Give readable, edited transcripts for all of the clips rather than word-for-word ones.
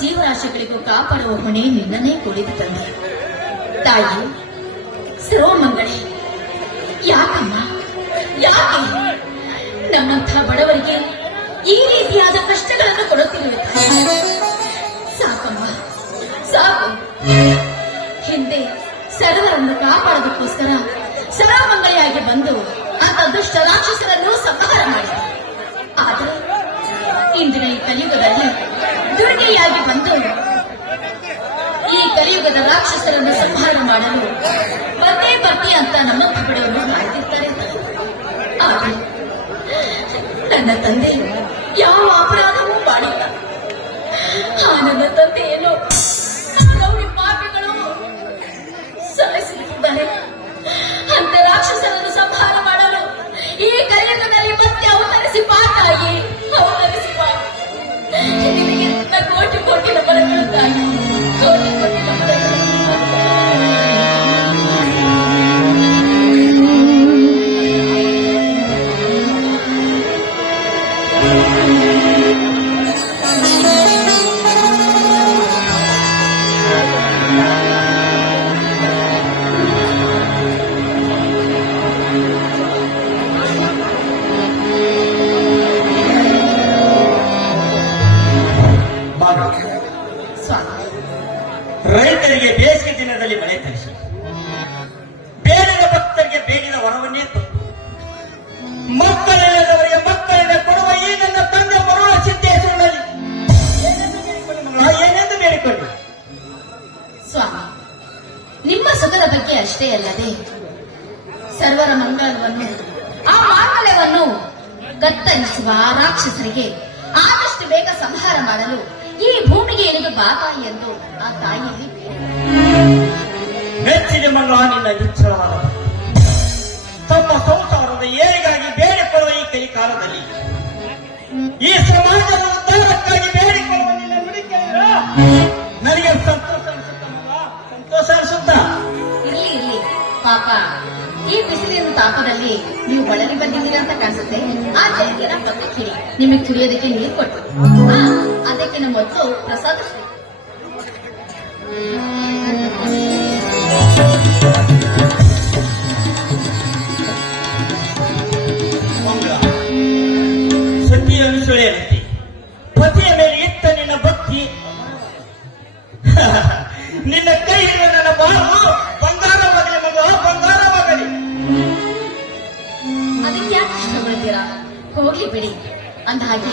ಜೀವರಾಶಿಗಳಿಗೂ ಕಾಪಾಡುವ ಹೊಣೆ ನಿನ್ನನ್ನೇ ಕುಳಿತು ತಂದೆ. ತಾಯಿ ಸರ್ವಮಂಗಳೇ, ಯಾಕಮ್ಮ ಯಾಕೆ ನಮ್ಮಂಥ ಬಡವರಿಗೆ ಈ ರೀತಿಯಾದ ಕಷ್ಟಗಳನ್ನು ಕೊಡುತ್ತಿರುವೆ? ಸಾಕಮ್ಮ ಸಾಕು. ಹಿಂದೆ ಸರ್ವರನ್ನು ಕಾಪಾಡೋದಕ್ಕೋಸ್ಕರ ಸರ್ವಮಂಗಳೆಯಾಗಿ ಬಂದು ಅಂತ ದುಷ್ಟ ರಾಕ್ಷಸರನ್ನು ಸಂಹಾರ ಮಾಡಿದೆ. ಆದರೆ ಇಂದಿನ ಈ ಕಲಿಯುಗದಲ್ಲಿ ದುರ್ಗೆಯಾಗಿ ಬಂದು ಈ ಕಲಿಯುಗದ ರಾಕ್ಷಸರನ್ನು ಸಂಹಾರ ಮಾಡಲು ಬರ್ತಿ ಅಂತ ನಮ್ಮಂಥ ಬಡವರು ಕಾಯ್ತಿರ್ತಾರೆ. ಆದರೆ ನನ್ನ ತಂದೆ ಯಾವ ಅಪರಾಧವೂ ಮಾಡಿಲ್ಲ. ನನ್ನ ತಂದೆ ಏನೋ ಗೌರಿ ಪಾಪಿಗಳು ಸಲ್ಲಿಸುತ್ತಿದ್ದಾರೆ. ಅಂತ ರಾಕ್ಷಸರನ್ನು ಸಂಹಾರ ಮಾಡಲು ಈ ಕಲಿಯುಗದಲ್ಲಿ ಮತ್ತೆ ಅವತರಿಸಿ ತಾಯಿ, ಅವತರಿಸಿ ನಿನಗೆ ಕೋಟಿ ಕೋಟಿ ನಮನಗಳು ತಾಯಿ, ಕೋಟಿ ಕೋಟಿ ನಮನಗಳು. ರೈತರಿಗೆ ಬೇಸಿಗೆ ದಿನದಲ್ಲಿ ಮಳೆ ತರಿಸಿ, ಬೇಡಿದ ಭಕ್ತರಿಗೆ ಬೇಡಿದ ವರವನ್ನೇ ಕೊಟ್ಟು, ಮಕ್ಕಳಿಲ್ಲದವರಿಗೆ ಮಕ್ಕಳನ್ನ ಕೊಡುವ ಈ ನನ್ನ ತಂದೆ ಮರುಳ ಸಿದ್ದೇಶ್ವರನಲ್ಲಿ ಏನೆಂದು ಬೇಡಿಕೊಂಡು. ಸ್ವಾಮಿ, ನಿಮ್ಮ ಸುಖದ ಬಗ್ಗೆ ಅಷ್ಟೇ ಅಲ್ಲದೆ ಸರ್ವರ ಮಂಗಳವನ್ನು ಆ ಮಾಂಗಲ್ಯವನ್ನು ಕತ್ತರಿಸುವ ರಾಕ್ಷಸರಿಗೆ ಆದಷ್ಟು ಬೇಗ ಸಂಹಾರ ಮಾಡಲು ಈ ಭೂಮಿಗೆ ಇಳಿದು ಬಾತಾಯಿ ಎಂದು ಆ ತಾಯಿಯಲ್ಲಿ ಮೆಚ್ಚಿನ ಮಂಗಳ ನಿನ್ನ ನಿಚ್ಚಳವಾದ ತಮ್ಮ ಸಂಸಾರದ ಏರಿಗಾಗಿ ಬೇಡಿಕೊಳ್ಳುವ ಈ ಕಲಿಕಾಲದಲ್ಲಿ ಈ ಸಮಾಜದ ಉದ್ಧಾರಕ್ಕಾಗಿ ಬೇಡಿಕೊಳ್ಳುವ ನಿನ್ನ ನುಡಿ ಕೇಳಿದ್ರ ನನಗೆ ಸಂತೋಷ ಅನಿಸುತ್ತ ಮಗ, ಸಂತೋಷ ಅನಿಸುತ್ತ. ಇರ್ಲಿ ಪಾಪ, ಈ ಬಿಸಿಲಿನ ತಾಪದಲ್ಲಿ ನೀವು ಬಳಲಿ ಬಂದಿದ್ದೀರಾ ಅಂತ ಕಾಣಿಸುತ್ತೆ. ಆ ಜೈಲಿನ ಪಕ್ಕಕ್ಕೆ ನಿಮಗೆ ಕುಡಿಯೋದಕ್ಕೆ ನೀರು ಕೊಟ್ಟು ಅದಕ್ಕೆ ನಮ್ಮ ಮೊದಲು ಪ್ರಸಾದ ಸತಿಯ ಅನುಸೂಯಂತೆ ಪತಿಯ ಮೇಲೆ ಇತ್ತ ನಿನ್ನ ಭಕ್ತಿ, ನಿನ್ನ ಕೈ ಹಿಡಿದ ನನ್ನ ಬಾಳು ಬಂಗಾರವಾಗಲಿ ಮಗ, ಬಂಗಾರವಾಗಲಿ. ಅದಕ್ಕೆ ಯಾಕೆ ಇಷ್ಟಪಡ್ತೀರಾ? ಹೋಗ್ಲಿ ಬಿಡಿ. ಅಂದ ಹಾಗೆ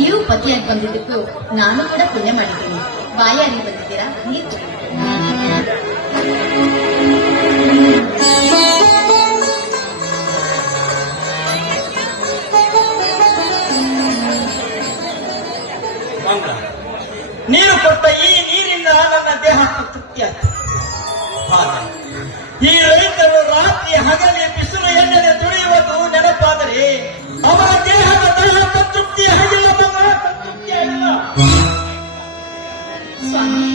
ನೀವು ಪತಿಯಾಗಿ ಬಂದಿದ್ದಕ್ಕೂ ನಾನು ಕೂಡ ಪುಣ್ಯ ಮಾಡಿದ್ದೀನಿ. ಬಾಯಾರಿ ಬಂದಿದ್ದೀರಾ, ನೀರು ನೀರು ಕೊಟ್ಟ ಈ ನೀರಿಂದ ನನ್ನ ದೇಹಕ್ಕೆ ತೃಪ್ತಿಯಾಯಿತು. ಈ ರೈತರು ರಾತ್ರಿ ಹಗಲಿ ಬಿಸಿಲು ಎಣ್ಣೆ ದುಡಿಯುವುದು ನೆನಪಾದರೆ ಅವರ ದೇಹದ ದೇಹ ತೃಪ್ತಿ ಆಗಿಲ್ಲ, ತೃಪ್ತಿ ಆಗಿಲ್ಲ. ಸ್ವಾಮಿ,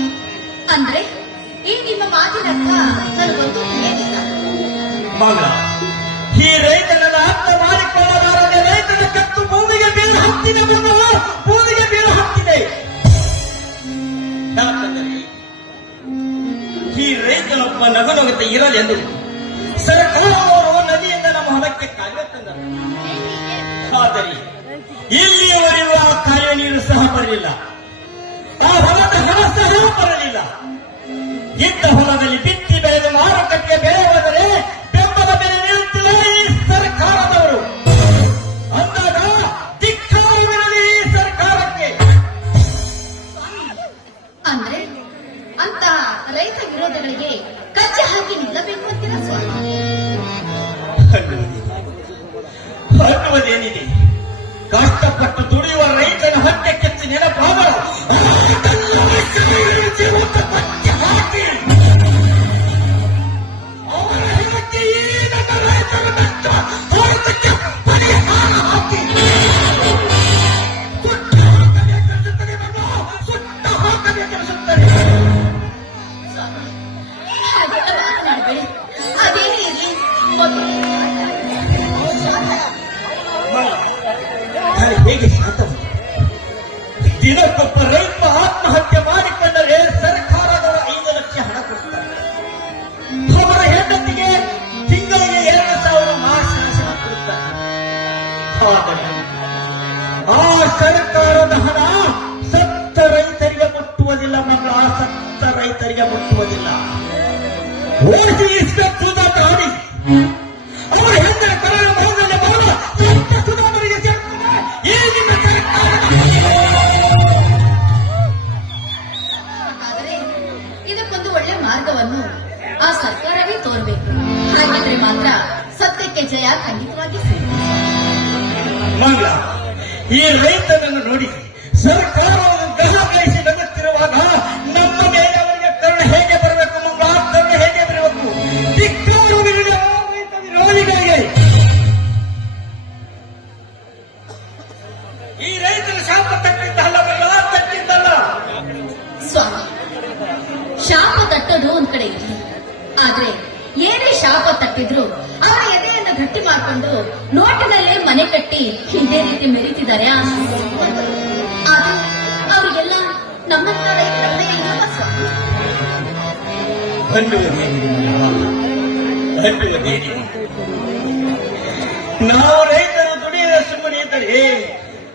ಅಂದ್ರೆ ಈ ನಿಮ್ಮ ಮಾತಿನ ಅರ್ಥ ನನಗೊಂದು ತಿಳಿಯಲಿಲ್ಲ. ಮಗ, ಈ ರೈತನನ್ನು ಅರ್ಥ ಮಾಡಿಕೊಳ್ಳಲಾರದೆ ರೈತನ ಕತ್ತು ಭೂಮಿಗೆ ಬೀಳು ಹತ್ತಿದೆ, ಭೂಮಿಗೆ ಬೀಳು ಹತ್ತಿದೆ. ಯಾಕಂದರೆ ಈ ರೈತನೊಬ್ಬ ನಗುನಗುತ್ತ ಇರಲೆಂದು ಸರ್ಕಾರದವರು ನದಿಯಿಂದ ನಮ್ಮ ಹೊಲಕ್ಕೆ ಕಾಲುವೆ ತಂದರು. ಆದರೆ ಇಲ್ಲಿಯವರೆಗೂ ಆ ಕಾಲುವೆ ನೀರು ಸಹ ಬರಲಿಲ್ಲ, ಆ ಹೊಲದ ಹಣ ಸಹ ಬರಲಿಲ್ಲ. ಇದ್ದ ಹೊಲದಲ್ಲಿ ಬಿತ್ತಿ ಬೆಳೆದು ಮಾರುಕಟ್ಟೆ ಬೆಳೆ ಹೋದರೆ ಬೆಂಬಲ ಬೆಲೆ ನೀಡುತ್ತಿಲ್ಲ ಈ ಸರ್ಕಾರದವರು. ಅಂದಾಗ ಧಿಕ್ಕಾರವಿರಲಿ ಈ ಸರ್ಕಾರಕ್ಕೆ. ಅಂದ್ರೆ ಅಂತ ರೈತ ವಿರೋಧಗಳಿಗೆ ಕಚ್ಚೆ ಹಾಕಿ ನಿಲ್ಲಬೇಕು ಅಂತೀರಾ ಸ್ವಾಮಿ? ಅನ್ನುವುದೇನಿದೆ, ಕಷ್ಟಪಟ್ಟು ದುಡಿಯುವ ರೈತನ ಹೊಟ್ಟೆ ಕೆಚ್ಚಿ ನೆನಪಾಗಲು ಹೇಗೆ ಸಾಧ್ಯ? ದಿನಕ್ಕೊಬ್ಬ ರೈತ ಆತ್ಮಹತ್ಯೆ ಮಾಡಿಕೊಂಡರೆ ಸರ್ಕಾರದವರು 5 ಲಕ್ಷ ಹಣ ಕೊಡ್ತಾರೆ. ಅವರ ಹೆಂಡತಿಗೆ ತಿಂಗಳಿಗೆ 2,000 ಮಾಸಾಶನ ಕೊಡ್ತಾರೆ. ಆದರೆ ಆ ಸರ್ಕಾರದ ಹಣ ಸತ್ತ ರೈತರಿಗೆ ಮುಟ್ಟುವುದಿಲ್ಲ ಮಕ್ಕಳ, ಸತ್ತ ರೈತರಿಗೆ ಮುಟ್ಟುವುದಿಲ್ಲ. ಓದಿ ಸುಧಾಕರಿ ಅವರ ಹೆಂಡರ ಕರಾಳ ಮೌಲ್ಯದಲ್ಲಿ ಬರುವ ಸತ್ತ ಸುಧಾಕರಿಗೆ ಸೇರ್ತದೆ ಈಗಿನ ಸರ್ಕಾರ. ಆದರೆ ಇದಕ್ಕೊಂದು ಒಳ್ಳೆ ಮಾರ್ಗವನ್ನು ಆ ಸರ್ಕಾರವೇ ತೋರಬೇಕು. ಹಾಗಿದ್ರೆ ಮಾತ್ರ ಸತ್ಯಕ್ಕೆ ಜಯ ಖಂಡಿತವಾಗಿ ಸಿಗುತ್ತೆ. ಮಂಗಳ, ಈ ರೈತನನ್ನು ನೋಡಿ ಸರ್ಕಾರವನ್ನು ಗ್ರಹಿಸಿ ನಗುತ್ತಿರುವಾಗ ನಮ್ಮ ಮೇಲೆ ಅವರಿಗೆ ಕರುಣೆ ಹೇಗೆ ಬರಬೇಕು ಮಂಗಳ? ಕರುಣೆ ಹೇಗೆ ಬರಬೇಕು? ಧಿಕ್ಕಾರವಿಲ್ಲದೆ ಆ ರೈತ ವಿರೋಧಿಗಳಿಗೆ ಈ ರೈತರ ಶಾಪ ತಟ್ಟಿದ್ದಲ್ಲ ಮಂಗಳ, ತಟ್ಟಿದ್ದಲ್ಲ. ಸ್ವಾಮಿ, ಶಾಪ ತಟ್ಟೋದು ಒಂದ್ ಕಡೆ ಇರಲಿ, ಆದ್ರೆ ಏನೇ ಶಾಪ ತಟ್ಟಿದ್ರು ಅವರ ಎದೆಯನ್ನು ಗಟ್ಟಿ ಮಾಡಿಕೊಂಡು ನೋಟಿನಲ್ಲೇ ಮನೆ ಕಟ್ಟಿ ಇದೇ ರೀತಿ ಮೆರೀತಿದ್ದಾರೆ. ಆದ್ರೆ ಅವರಿಗೆಲ್ಲ ನಮ್ಮಂತ ರೈತರೇ ಇಲ್ಲವ ಸ್ವಾಮಿ. ನಾವು ರೈತರು ದುಡಿಯದ ಸುಮ್ಮನೆ ಇದ್ದರೆ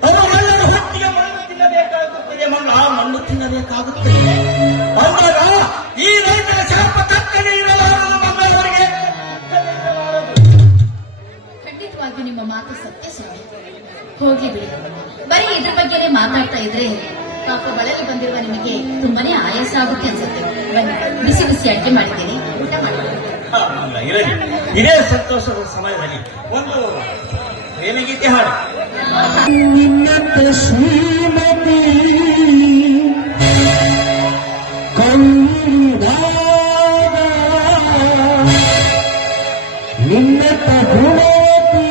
ಅವರೆಲ್ಲರೂ ಹೊತ್ತಿಗೆ ಮಣ್ಣು ತಿನ್ನಬೇಕಾಗುತ್ತದೆ ಮಂಗಳ, ಮಣ್ಣು ತಿನ್ನಬೇಕಾಗುತ್ತದೆ. ಅಂದಾಗ ಈ ರೈತರ ಶಾಪ ತಕ್ಕನೆ ಇರಲಾರದು ಮಂಗಳವರಿಗೆ. ಖಂಡಿತವಾಗಿ ನಿಮ್ಮ ಮಾತು ಸತ್ಯ ಸ್ವಾಮಿ. ಹೋಗಿ ಬಿಡಿ, ಬರೀ ಇದ್ರ ಬಗ್ಗೆನೇ ಮಾತಾಡ್ತಾ ಇದ್ರೆ ಪಾಪ ಬಳಲಿ ಬಂದಿರುವ ನಿಮಗೆ ತುಂಬಾನೇ ಆಯಾಸ ಆಗುತ್ತೆ ಅನ್ಸುತ್ತೆ. ಬನ್ನಿ, ಬಿಸಿ ಬಿಸಿ ಅಡ್ಗೆ ಮಾಡಿದ್ದೀನಿ, ಊಟ ಮಾಡಿ. ಇರಲಿ, ಇದೇ ಸಂತೋಷದ ಸಮಯದಲ್ಲಿ ಒಂದು ಪ್ರೇಮಗೀತೆ ಹಾಡು. ನಿನ್ನಂತ ಶ್ರೀಮತಿ ನಿನ್ನಂತ ಗುಣವತಿ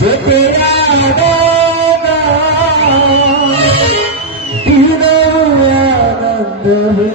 ಜೊತೆಯಾದಾಗ ಆನಂದವೇ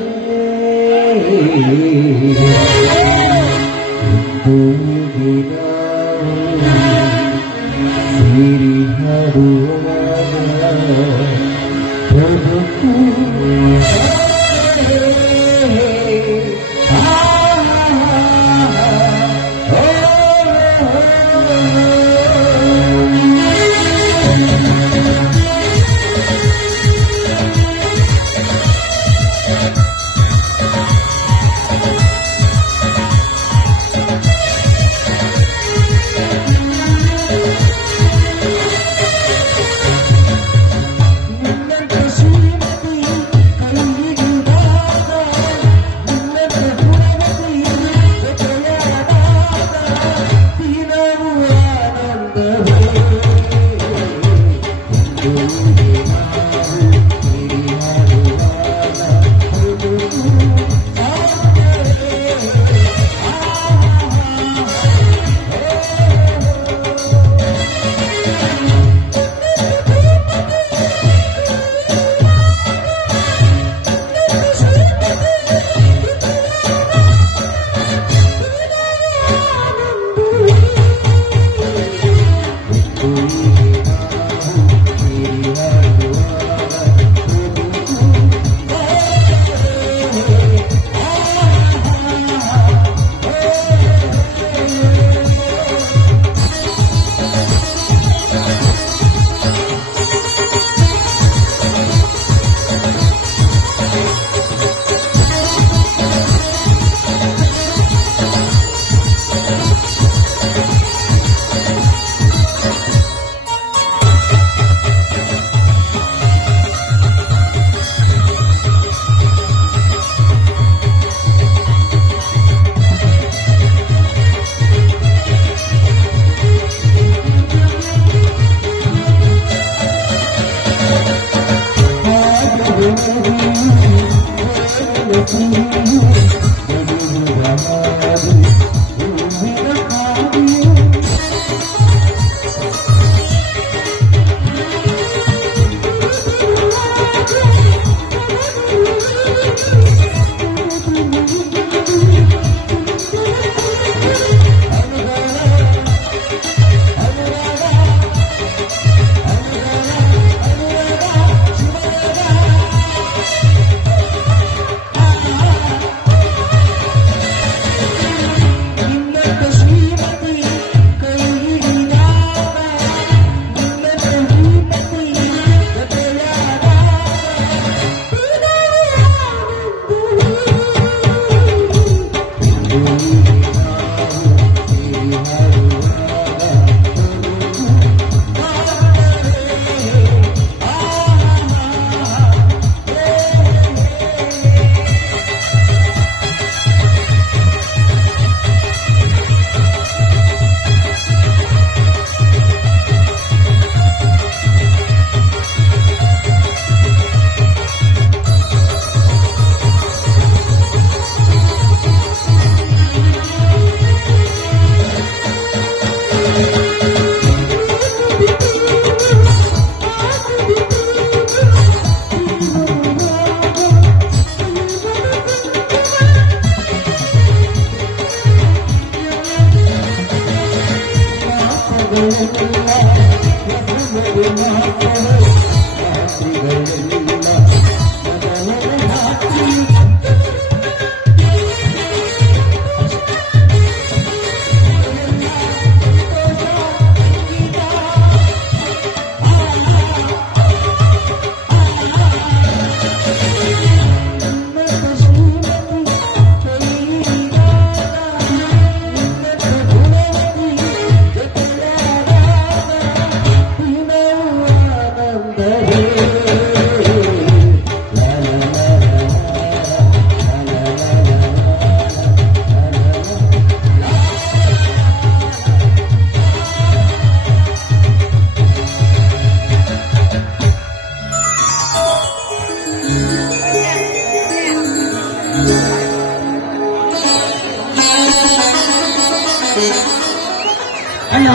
ಅಣ್ಣ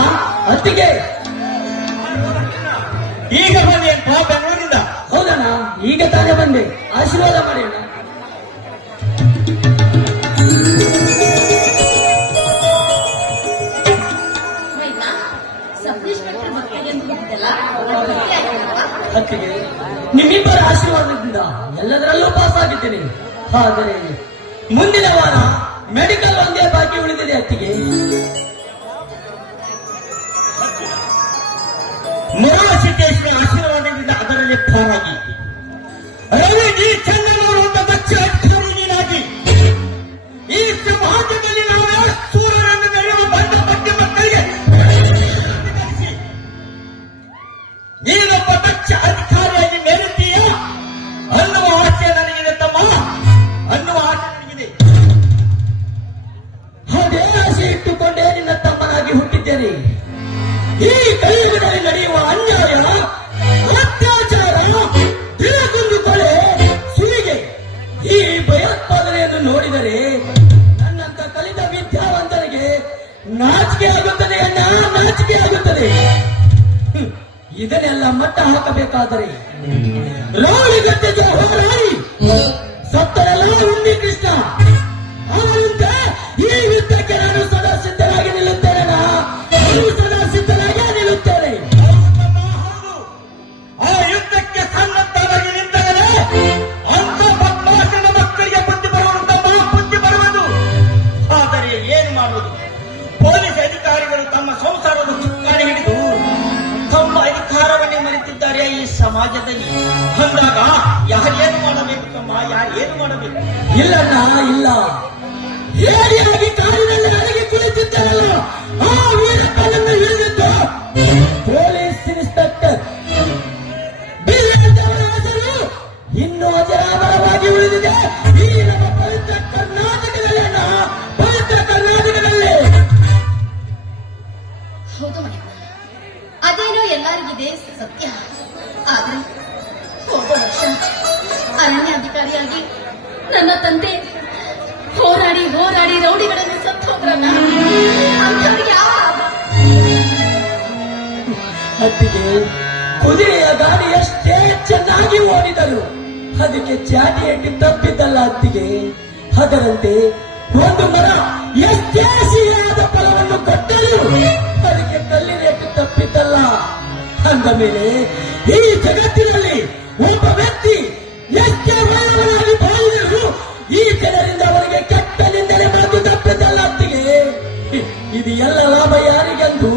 ಅತ್ತಿಗೆ ಈಗ ಬನ್ನಿ ಬೆಂಗಳೂರಿಂದ. ಹೌದಣ್ಣ, ಈಗ ತಾನೇ ಬಂದೆ. ಆಶೀರ್ವಾದ ಮಾಡಿ ಅಣ್ಣ. ಮೈನಾ, ಸಬ್ ಇನ್ಸ್ಪೆಕ್ಟರ್ ಮಕ್ಕಳಿಗೆ ಅಂತ ಹೇಳಿದ್ದಲ್ಲ, ಅವ್ರು ಭೇಟಿ ಆಗಿಲ್ವಾ? ಅತ್ತಿಗೆ ನಿಮ್ಮಿಬ್ಬರ ಆಶೀರ್ವಾದದಿಂದ ಎಲ್ಲದರಲ್ಲೂ ಪಾಸ್ ಆಗಿದ್ದೇನೆ. ಆದರೆ ಮುಂದಿನ ವಾರ ಮೆಡಿಕಲ್ ಒಂದೇ ಬಾಕಿ ಉಳಿದಿದೆ ಅತ್ತಿಗೆ. ಮರುಸಿದ್ದೇಶ್ವರ ಆಶೀರ್ವಾದದಿಂದ ಅದರಲ್ಲಿ ಪಾರಾಗಿ ರವಿ ಜಿ ಚಂದ್ರನವರಂತ ದಕ್ಷ ಅಧಿಕಾರಿ ನೀನಾಗಿ ಈ ಸಮಾಜದಲ್ಲಿ ನಾವು ಸೂರ್ಯನನ್ನು ಬೆಳೆಯುವ ಬಂದ ಬಗ್ಗೆ ಮಕ್ಕಳಿಗೆ ನೀನೊಬ್ಬ ದಕ್ಷ ಅಧಿಕಾರಿಯಾಗಿ ಮೇಲುತ್ತೀಯ ಅನ್ನುವ ಆಸೆ ನನಗಿದೆ ತಮ್ಮ, ಅನ್ನುವ ಆಸೆ ನನಗಿದೆ. ಅದೇ ಆಸೆ ಇಟ್ಟುಕೊಂಡೇ ನಿನ್ನ ತಮ್ಮನಾಗಿ ಹುಟ್ಟಿದ್ದೇನೆ. ಈ ಕಲಿಯುಗದಲ್ಲಿ ನಡೆಯುವ ಅನ್ಯಾಯ, ಅತ್ಯಾಚಾರ, ತಿರುಗುಂದು ಕೊಲೆ, ಸುಲಿಗೆ, ಈ ಭಯೋತ್ಪಾದನೆಯನ್ನು ನೋಡಿದರೆ ನನ್ನಂತ ಕಲಿತ ವಿದ್ಯಾವಂತನಿಗೆ ನಾಚಿಕೆ ಆಗುತ್ತದೆ ಅಣ್ಣ, ನಾಚಿಕೆ ಆಗುತ್ತದೆ. ಇದನ್ನೆಲ್ಲ ಮಟ್ಟ ಹಾಕಬೇಕಾದರೆ ರಾಣಿಗದ್ದೆ ಹೋರಾಡಿ ಸತ್ತರೆಲ್ಲ ಉಂಡಿ ಕೃಷ್ಣ ಅವರಂತೆ ಈ ಯುದ್ಧಕ್ಕೆ ನಾನು ಸದಾ ಸಿದ್ಧರಾಗಿ ನಿಲ್ಲುತ್ತೇನೆ. ಸದಾ ಸಿದ್ಧರಾಗಿ ನಿಲ್ಲುತ್ತೇನೆ. ಆ ಯುದ್ಧಕ್ಕೆ ಸನ್ನದ್ಧರಾಗಿ ನಿಂತರೆ ಅಂತ ಬದ್ಮಾಶನ ಮಕ್ಕಳಿಗೆ ಬುದ್ಧಿ ಬರುವಂತಹ ಬುದ್ಧಿ ಬರುವುದು. ಆದರೆ ಏನು ಮಾಡುವುದು? ಪೊಲೀಸ್ ಅಧಿಕಾರಿಗಳು ತಮ್ಮ ಸಂಸಾರದ ಚುಕ್ಕಾಣಿ ಹಿಡಿದು ತಮ್ಮ ಅಧಿಕಾರವನ್ನೇ ಮರೆತಿದ್ದಾರೆ ಈ ಸಮಾಜದಲ್ಲಿ. ಅಂದಾಗ ಯಾರೇನು ಮಾಡಬೇಕು ತಮ್ಮ, ಯಾರೇನು ಮಾಡಬೇಕು? ಇಲ್ಲಣ್ಣ, ಇಲ್ಲ. ಹೇರಿಯಾಗಿ ಕಾರಿನಲ್ಲಿ ಅಡಗಿ ಕುಳಿತಿದ್ದಾರಲ್ಲ ಆ ವೀರಪ್ಪನನ್ನು ಹಿಡಿದಿದ್ದು ಪೊಲೀಸ್ ಇನ್ಸ್ಪೆಕ್ಟರ್ ಬಿಲ್ಲಂತವರ ಹೆಸರು ಇನ್ನೂ ಅಜರಾಮರವಾಗಿ ಉಳಿದಿದೆ ಈ ನಮ್ಮ ಪವಿತ್ರ ಕರ್ನಾಟಕದಲ್ಲಿ ಅಣ್ಣ, ಪವಿತ್ರ ಕರ್ನಾಟಕದಲ್ಲಿ. ಹೌದು ಮೈನಾ, ಅದೇನೋ ಎಲ್ಲರಿಗಿದೆ ಸತ್ಯ. ಆದ್ರೆ ಹೋದ ವರ್ಷ ಅರಣ್ಯಾಧಿಕಾರಿಯಾಗಿ ನನ್ನ ತಂದೆ ಹೋರಾಡಿ ಹೋರಾಡಿ ರೌಡಿಗಳನ್ನು ಸತ್ತು ಹೋದ್ರಲ್ಲ, ಅಂಥವ್ರಿಗೆ ಯಾವ ಲಾಭ? ಅತ್ತಿಗೆ ಕುದುರೆಯ ಗಾಡಿ ಎಷ್ಟೇ ಚೆನ್ನಾಗಿ ಓಡಿದರು ಅದಕ್ಕೆ ಚಾಟಿ ಎಟ್ಟಿ ತಪ್ಪಿದ್ದಲ್ಲ ಅತ್ತಿಗೆ. ಅದರಂತೆ ಒಂದು ಮರ ಎಷ್ಟೇ ಸಿಹಿಯಾದ ಫಲವನ್ನು ಕೊಟ್ಟರು ಅದಕ್ಕೆ ಕಲ್ಲಿನೆಟ್ಟು ತಪ್ಪಿದ್ದಲ್ಲ. ಅಂದ ಮೇಲೆ ಈ ಜಗತ್ತಿನಲ್ಲಿ ಒಬ್ಬ ವ್ಯಕ್ತಿ ಎಷ್ಟೇ ಒಳ್ಳೆಯವನಾಗಿ ಬಾಳಿದರು ಈ ಜನರಿಂದ ಅವರಿಗೆ ಕೆಟ್ಟನಿಂದಲೇ ಮಾತು ತಪ್ಪಿದ್ದಲ್ಲ ಅತ್ತಿಗೆ. ಇದು ಎಲ್ಲ ಲಾಭ ಯಾರಿಗೆಂದು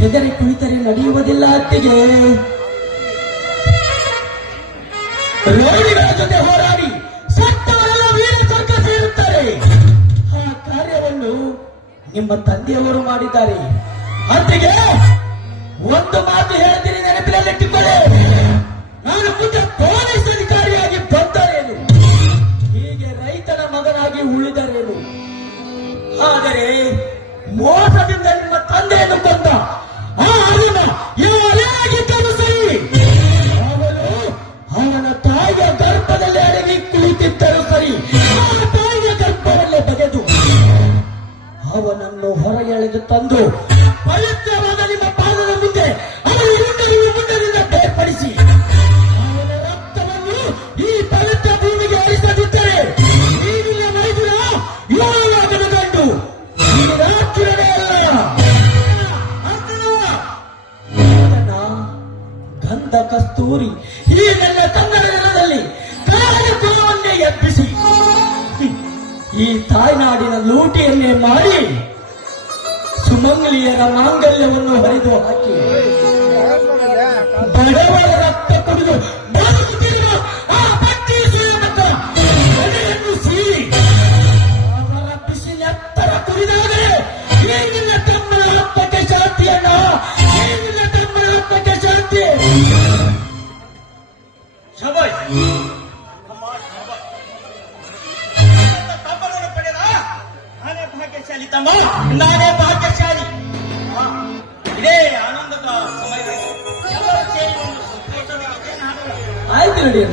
ಹೆದರಿ ಕುಳಿತರೆ ನಡೆಯುವುದಿಲ್ಲ ಅತ್ತಿಗೆ. ರೋಗಿಗಳ ಜೊತೆ ಹೋರಾಡಿ ಸತ್ತವರೆಲ್ಲ ವೀರ ಸ್ವರ್ಗ ಸೇರುತ್ತಾರೆ. ಆ ಕಾರ್ಯವನ್ನು ನಿಮ್ಮ ತಂದೆಯವರು ಮಾಡಿದ್ದಾರೆ. ಅತ್ತಿಗೆ ಒಂದು ಮಾತು ಹೇಳ್ತೀನಿ, ನೆನಪಿನಲ್ಲಿಟ್ಟುಕೊಳ್ಳಿ. ನಾನು ಮುಂದೆ ಪೊಲೀಸ್ ಅಧಿಕಾರಿಯಾಗಿ ಬಂದರೇನು, ಹೀಗೆ ರೈತನ ಮಗನಾಗಿ ಉಳಿದರೇನು. ಆದರೆ ಮೋಸದಿಂದ ನಿಮ್ಮ ತಂದೆಯನ್ನು ಕೊಂದ ಆ ಅರಿಮ ಯಾರೇ ಆಗಿದ್ದರೂ ಸರಿ, ಅವನು ಅವನ ತಾಯಿಯ ಗರ್ಭದಲ್ಲಿ ಅಡಗಿ ಕುಳಿತಿದ್ದರೂ ಸರಿ, ಆ ತಾಯಿಯ ಗರ್ಭವಲ್ಲೇ ಬಗೆದು ಅವನನ್ನು ಹೊರ ಎಳೆದು ತಂದು ಪವಿತ್ರವಾದ ನಿಮ್ಮ ಪಾದದ ಮುಂದೆ ಅವನ ಮುಂಡದಿಂದ ಬೇರ್ಪಡಿಸಿ ಅವನ ರಕ್ತವನ್ನು ಈ ಪವಿತ್ರ ಭೂಮಿಗೆ ಹರಿಸದಿದ್ದರೆ ಈಗಿನ ಮೈದುನ ಯೋಗನ ಗಂಡು ಈ ರಾತ್ರಿಯೇ ಅಲ್ಲ. ಅದನ್ನ ಗಂಧ ಕಸ್ತೂರಿ ಈ ನನ್ನ ಕನ್ನಡ ನೆಲದಲ್ಲಿ ಕಾರ್ಯಕ್ರಮವನ್ನೇ ಎಬ್ಬಿಸಿ ಈ ತಾಯ್ನಾಡಿನ ಲೂಟಿಯನ್ನೇ ಮಾಡಿ ಸುಮಂಗಲಿಯರ ಮಾಂಗಲ್ಯವನ್ನು ಹರಿದು ಹಾಕಿ ಬಡವರ ರಕ್ತ ಕುಡಿದು ಬದುಕುತ್ತಿರುವ ಆ ಭಕ್ತಿ ಶ್ರೀಮಂತ ಮನೆಯನ್ನು ಸೀರಿ ಅವರ ಬಿಸಿಲೆತ್ತರ ಕುಡಿದಾಗಲೇ ಈ ನಿನ್ನ ತಮ್ಮನ ಆತ್ಮಕ್ಕೆ ಶಾಂತಿಯನ್ನ ಈ ನಿನ್ನ ತಮ್ಮನ ಆತ್ಮಕ್ಕೆ ಶಾಂತಿ. ಶಬಾಷ್ ಅಮ್ಮ, ಶಬಾಷ್. ತಮ್ಮನನ್ನು ಪಡೆದ ನಾನೇ ಭಾಗ್ಯಶಾಲಿ ತಮ್ಮ, ನಾನೇ ಭಾಗ್ಯಶಾಲಿ. ಹಾ, ಇದೇ ಆನಂದದ ಸಮಯದಲ್ಲಿ ಎಲ್ಲರೂ ಸೇರಿ ಒಂದು ಸಂತೋಷದ ಗೀತೆಯನ್ನು ಹಾಡೋಣ. ಆಯ್ತು ನೋಡಿ.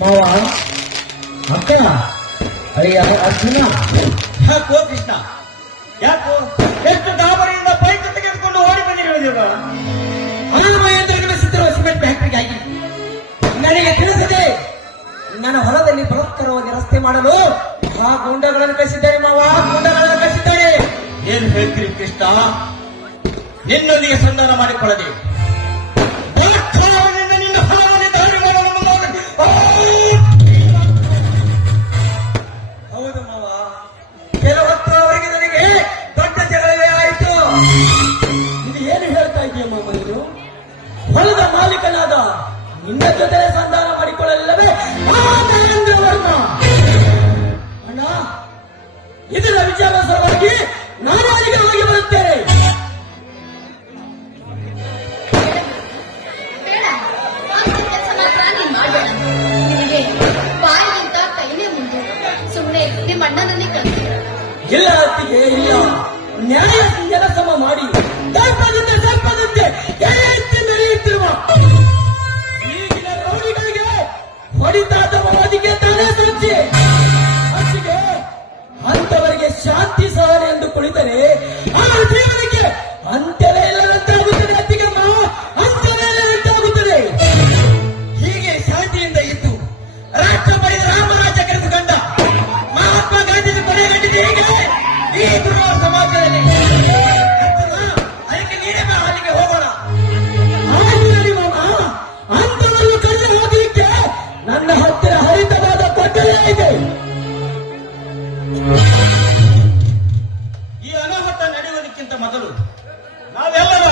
ಮಾವ, ಅಕ್ಕ, ಅಯ್ಯ ಅರ್ಜುನ, ಯಾಕೋ ಕೃಷ್ಣ, ಯಾಕೋ ಎಷ್ಟು ದಾಬರಿಯಿಂದ ಬೈಕ್ ತೆಗೆದುಕೊಂಡು ಓಡಿ ಬಂದಿರುವುದಿಲ್ಲ? ನಿರ್ಮಿಸುತ್ತಿರುವ ಸಿಮೆಂಟ್ ಫ್ಯಾಕ್ಟರಿಗಾಗಿ ನನಗೆ ತಿಳಿಸದೆ ನನ್ನ ಹೊಲದಲ್ಲಿ ಬಲತ್ಕರವಾಗಿ ರಸ್ತೆ ಮಾಡಲು ಆ ಗೂಂಡಗಳನ್ನು ಕಳಿಸಿದ್ದಾರೆ ಮಾವ, ಗೂಂಡಗಳನ್ನು ಕಳಿಸಿದ್ದಾರೆ. ಏ ಏನ್ ಹೇಳ್ತೀರಿ ಕೃಷ್ಣ? ನಿನ್ನೊಂದಿಗೆ ಸಂಧಾನ ಮಾಡಿಕೊಳ್ಳದೆ ನಿನ್ನ ಹಾವಳಿ ದಾಳಿ ಮಾಡಲು ಮುಂದಾದ- ಆ! ಹೌದು ಮಾವ, ಕೆಲವತ್ತು ಅವರಿಗೆ ನನಗೆ ದೊಡ್ಡ ಜಗಳವೇ ಆಯಿತು. ಇದು ಏನು ಹೇಳ್ತಾ ಇದೆಯ ಮಾಮ? ಇದು ಹೊಲದ ಮಾಲೀಕನಾದ ನಿನ್ನ ಜೊತೆ ಸಂಧಾನ ಮಾಡಿಕೊಳ್ಳಲಿಲ್ಲವೇ ಆ ನರೇಂದ್ರ ವರ್ಮ? ಅಣ್ಣ, ಇದರ ವಿಚಾರವಾಗಿ ನಾನು ಅಲ್ಲಿಗೆ ಹೋಗಿ ಬರುತ್ತೇನೆ. ಬೇಡ, ಅಂತ ಕೆಲಸ ಮಾತ್ರ ನೀನ್ ಮಾಡಬೇಡ. ನಿನಗೆ ಬಾಯಿಗಿಂತ ಕೈನೇ ಮುಂದೆ. ಸುಮ್ಮನೆ ನಿಮ್ಮ ಅಣ್ಣನನ್ನೇ ಕಳಿಸಿ. ಇಲ್ಲ ಅತ್ತಿಗೆ, ಇಲ್ಲ. ನ್ಯಾಯ ಸಮ ಮಾಡಿ ಸರ್ಪದಂತೆ ಎತ್ತಿ ಮೆರೆಯುತ್ತಿರುವ ಈಗಿನ ರೌಡಿಗಳಿಗೆ ಹೊಡಿತಾದ ಅದಕ್ಕೆ ತಾನೇ ಸಾಕ್ಷಿ. ಅತ್ತಿಗೆ, ಅಂತವರಿಗೆ ಶಾಂತಿ ಸಹನೆ ಎಂದು ಕುಳಿತರೆ ಅವರ ಜೀವನಕ್ಕೆ ಅಂತ್ಯವೇ ಇಲ್ಲದಂತಾಗುತ್ತದೆ. ಅತ್ತಿಗೆ ಮಾವ, ಅಂತ್ಯವೇ ಇಲ್ಲದಂತಾಗುತ್ತದೆ. ಹೀಗೆ ಶಾಂತಿಯಿಂದ ಇದ್ದು ರಾಷ್ಟ್ರ ಪಡೆದ ರಾಮರಾಜ್ಯ ಕರೆದುಕೊಂಡ ಮಹಾತ್ಮ ಗಾಂಧೀಜಿ ಕೊನೆಗಟ್ಟಿದೆ. ಹೀಗೆ ಈ ದುರ್ವ ಸಮಾಜದಲ್ಲಿ ಅದಕ್ಕೆ ನೀನೇ ಬಾ, ಅಲ್ಲಿಗೆ ಹೋಗೋಣ. ಹಾಗೆ ನಡಿ ಮಾಮ. ಅಂತವನ್ನು ಕರೆದು ಹೋಗಲಿಕ್ಕೆ ನನ್ನ ಹತ್ತಿರ ಹರಿತವಾದ ಪಟ್ಟಣ ಇದೆ. ಈ ಅನಾಹುತ ನಡೆಯುವುದಕ್ಕಿಂತ ಮೊದಲು ನಾವೆಲ್ಲರೂ